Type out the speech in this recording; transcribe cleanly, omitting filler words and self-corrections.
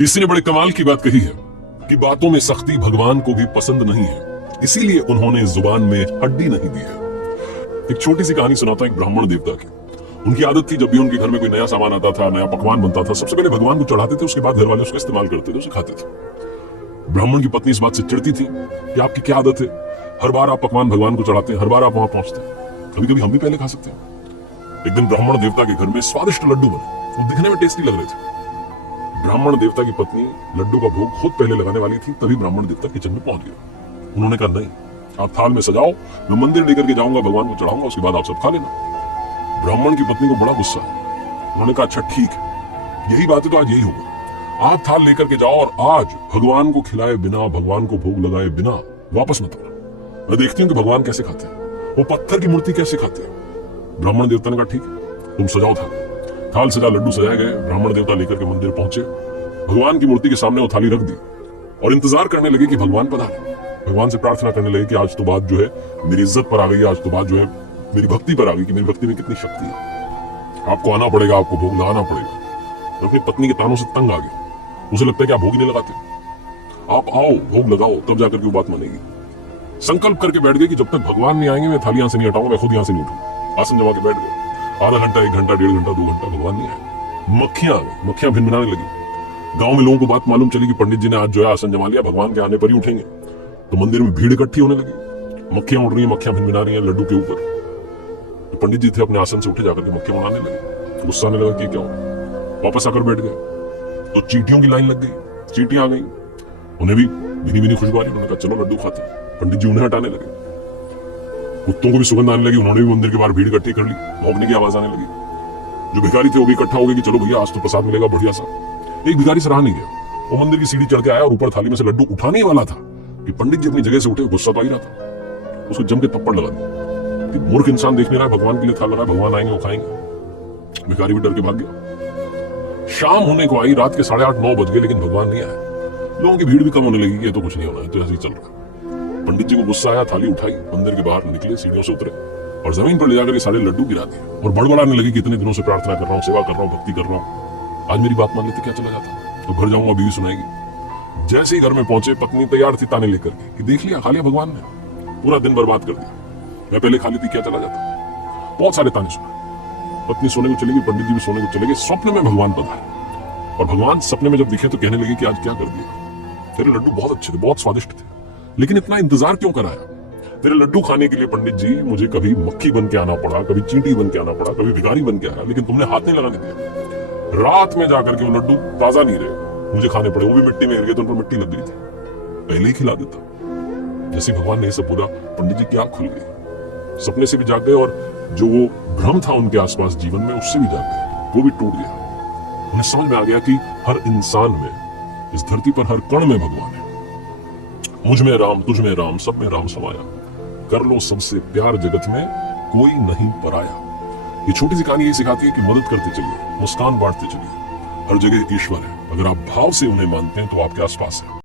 किसी ने बड़े कमाल की बात कही है कि बातों में सख्ती भगवान को भी पसंद नहीं है, इसीलिए उन्होंने जुबान में हड्डी नहीं दी है। एक छोटी सी कहानी सुनाता हूं एक ब्राह्मण देवता की। उनकी आदत थी जब भी उनके घर में कोई नया सामान आता था, नया पकवान बनता था, सबसे पहले भगवान को चढ़ाते थे, उसके बाद घर वाले उसका इस्तेमाल करते थे, उसे खाते थे। ब्राह्मण की पत्नी इस बात से चिढ़ती थी कि आपकी क्या आदत है, हर बार आप पकवान भगवान को चढ़ाते हैं, हर बार आप वहां पहुंचते हैं, कभी कभी हम भी पहले खा सकते हैं। एक दिन ब्राह्मण देवता के घर में स्वादिष्ट लड्डू बने, वो दिखने में टेस्टी लग रहे थे। ब्राह्मण देवता की पत्नी लड्डू का भोग खुद पहले लगाने वाली थी, तभी ब्राह्मण देवता किचन में पहुंच गया। उन्होंने कहा नहीं, आप थाल में सजाओ, मैं मंदिर लेकर के जाऊंगा, भगवान को चढ़ाऊंगा, उसके बाद आप सब खा लेना। ब्राह्मण की पत्नी को बड़ा गुस्सा है। उन्होंने कहा अच्छा ठीक है, यही बात है तो आज यही होगा, आप थाल लेकर के जाओ और आज भगवान को खिलाए बिना, भगवान को भोग लगाए बिना वापस मत आना। मैं देखती हूँ कि भगवान कैसे खाते हैं, वो पत्थर की मूर्ति कैसे खाते हैं। ब्राह्मण देवता ने कहा ठीक है, तुम सजाओ थाल सजा, लड्डू सजाए गए। ब्राह्मण देवता लेकर के मंदिर पहुंचे, भगवान की मूर्ति के सामने वो थाली रख दी और इंतजार करने लगे कि भगवान पधारे। भगवान से प्रार्थना करने लगे कि आज तो बात जो है मेरी इज्जत पर आ गई, आज तो बात जो है मेरी भक्ति पर आ गई कि मेरी भक्ति में कितनी शक्ति है, आपको आना पड़ेगा, आपको भोग लगाना पड़ेगा। तो अपनी पत्नी के तानों से तंग आ गए, उसे लगता है कि आप भोग नहीं लगाते, आप आओ भोग लगाओ, तब जाकर के वो बात मानेगी। संकल्प करके बैठ गए कि जब तक भगवान नहीं आएंगे मैं थाली यहां से नहीं हटाऊंगा, मैं खुद यहां से नहीं उठूंगा। आसन जमा के बैठ गए। आधा घंटा, 1 घंटा, 1.5 घंटा, 2 घंटा, भगवान नहीं आए। मक्खियां आ गई, मक्खियां भिनभिनाने लगी। गांव में लोगों को बात मालूम चली कि पंडित जी ने आज जो है आसन जमा लिया, भगवान के आने पर ही उठेंगे। तो मंदिर में भीड़ इकट्ठी होने लगी, मक्खियां उड़ रही हैं, मक्खियां भिनभिना रही हैं लड्डू के ऊपर। तो पंडित जी थे, अपने आसन से उठे, जाकर के मक्खियां उड़ाने लगे। गुस्सा आने लगा कि क्या हो, वापस आकर बैठ गए। तो चींटियों की लाइन लग गई, चींटियां आ गई, उन्हें भी भीनी भीनी खुशबू आ रही। उन्होंने कहा चलो लड्डू खाते हैं। पंडित जी उन्हें हटाने लगे। कुत्तों को भी सुगंध आने लगी, उन्होंने भी मंदिर के बाहर भीड़ इकट्ठी कर ली, भौंकने की आवाज आने लगी। जो भिखारी थे वो भी इकट्ठा हो गए कि चलो भैया आज तो प्रसाद मिलेगा बढ़िया सा। एक भिखारी सराहा नहीं गया, वो मंदिर की सीढ़ी चढ़ के आया और ऊपर थाली में से लड्डू उठाने ही वाला था कि पंडित जी अपनी जगह से उठे। गुस्सा तो आ ही रहा था, उसको जम के थप्पड़ लगा दिया कि मूर्ख इंसान देख नहीं रहा है, भगवान के लिए थाल लगा, भगवान आएंगे वो खाएंगे। भिखारी भी डर के भाग गया। शाम होने को आई, रात के 8:30-9 बज गए, लेकिन भगवान नहीं आया। लोगों की भीड़ भी कम होने लगी, ये तो कुछ नहीं होना है, तो ऐसे ही चल रहा है। पंडित जी को गुस्सा आया, थाली उठाई, मंदिर के बाहर निकले, सीढ़ियों से उतरे और जमीन पर ले जाकर सारे लड्डू गिरा दिए और बड़बड़ाने लगे कि इतने दिनों से प्रार्थना कर रहा हूँ, सेवा कर रहा हूँ, भक्ति कर रहा हूँ, आज मेरी बात मान लेते क्या चला जाता, तो घर जाऊंगा बीवी सुनाएगी। जैसे ही घर में पहुंचे, पत्नी तैयार थी ताने लेकर के कि देख लिया, खा लिया भगवान ने, पूरा दिन बर्बाद कर दिया, मैं पहले खा ली थी, क्या चला जाता। बहुत सारे ताने सुने। पत्नी सोने को चली गई, पंडित जी भी सोने को चले गए। स्वप्न में भगवान पधारे और भगवान सपने में जब दिखे तो कहने लगे कि आज क्या कर दिया, तेरे लड्डू बहुत अच्छे थे, बहुत स्वादिष्ट थे, लेकिन इतना इंतजार क्यों कराया। तेरे लड्डू खाने के लिए पंडित जी मुझे कभी मक्खी बन के आना पड़ा, कभी चींटी बन के आना पड़ा, कभी भिखारी बन के आया, लेकिन तुमने हाथ नहीं लगाने दिया। रात में जाकर के वो लड्डू ताजा नहीं रहे, मुझे खाने पड़े, वो भी मिट्टी में गिर गए तो उन पर मिट्टी लग गई थी, पहले ही खिला देता। जैसे भगवान ने ये सब बोला, पंडित जी की आंख खुल गई, सपने से भी जाग गए और जो वो भ्रम था उनके आसपास जीवन में, उससे भी जाग गए, वो भी टूट गया। उन्हें समझ में आ गया कि हर इंसान में, इस धरती पर हर कण में भगवान है। मुझ में राम, तुझ में राम, सब में राम समाया, कर लो सबसे प्यार, जगत में कोई नहीं पराया। ये छोटी सी कहानी ये सिखाती है कि मदद करते चलिए, मुस्कान बांटते चलिए, हर जगह ईश्वर है, अगर आप भाव से उन्हें मानते हैं तो आपके आसपास है।